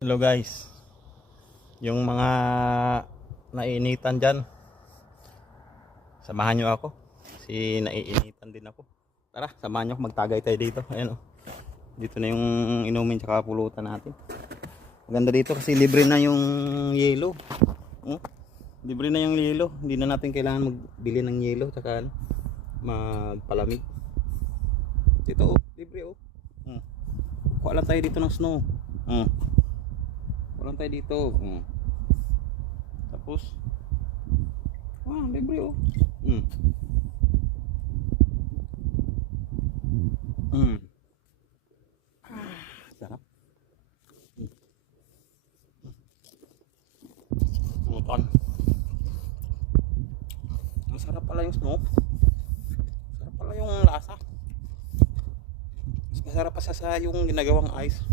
Hello guys, yung mga naiinitan dyan, samahan nyo ako kasi naiinitan din ako. Tara, samahan nyo ako, magtagay tayo dito. Ayan o, dito na yung inumin tsaka pulutan natin. Maganda dito kasi libre na yung yelo. Libre na yung yelo, hindi na natin kailangan magbili ng yelo tsaka magpalamig. Dito libre o. Kuha lang tayo dito ng snow. Walang tayo dito. Tapos libre oh. Sarap. Mutan. Masarap pala yung snow. Sarap pala yung lasa. Mas masarap pa sa yung ginagawang ice.